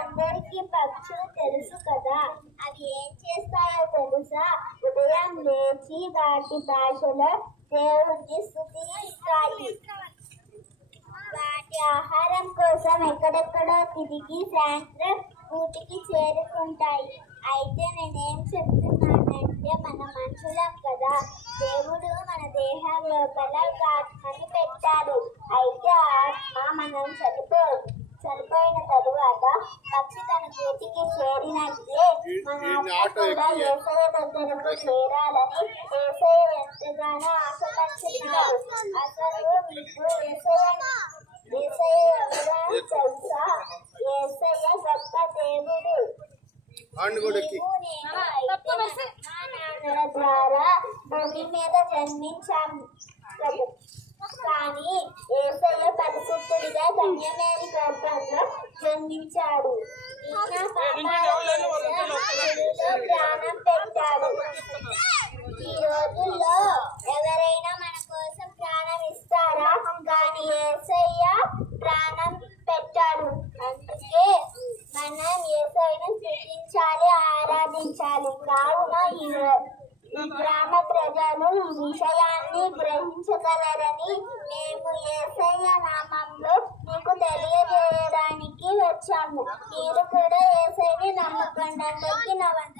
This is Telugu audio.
అందరికీ పక్షులు తెలుసు కదా, అవి ఏం చేస్తాయో తెలుసా? ఉదయం లేచి వాటి భాషలో దేవుణ్ణి స్తుతిస్తాయి. వాటి ఆహారం కోసం ఎక్కడెక్కడో తిరిగి సాయంత్రం గూటికి చేరుకుంటాయి. అయితే నేనేం చెప్తున్నానంటే, మన మనుషులం కదా, దేవుడు మన దేహం లోపల ఒక ఆత్మని పెట్టాడు. అయితే ఆ ఆత్మ మనం చనిపోయిన తరువాత పక్షి తన గూటికి చేరినట్లే మన ఆత్మ కూడా యేసయ్య దగ్గరకు చేరాలని యేసయ్య ఎంతగానో ఆశపడుతున్నాడు. అసలు మీకు యేసయ్య ఎవరో తెలుసా? యేసయ్య గొప్ప దేవుడు. నాన్నల ద్వారా భూమి మీద జన్మించాము, కానీ యేసయ్య పరిశుద్ధుడిగా కన్యమేరీ గర్భంలో జన్మించాడు. ప్రాణం పెట్టాడు. ఈ రోజుల్లో ఎవరైనా మన కోసం ప్రాణం ఇస్తారా? కానీ యేసయ్య ప్రాణం పెట్టాడు. అందుకే మనం యేసయ్యను స్తుతించాలి, ఆరాధించాలి. కావున ఈ గ్రామ ప్రజలు ఈ విషయాన్ని గ్రహించగలరని మేము యేసయ్య నామంలో మీకు తెలియజేయడానికి వచ్చాము. మీరు కూడా యేసయ్యని నమ్మకండి. అందరికీ నా వందనాలు.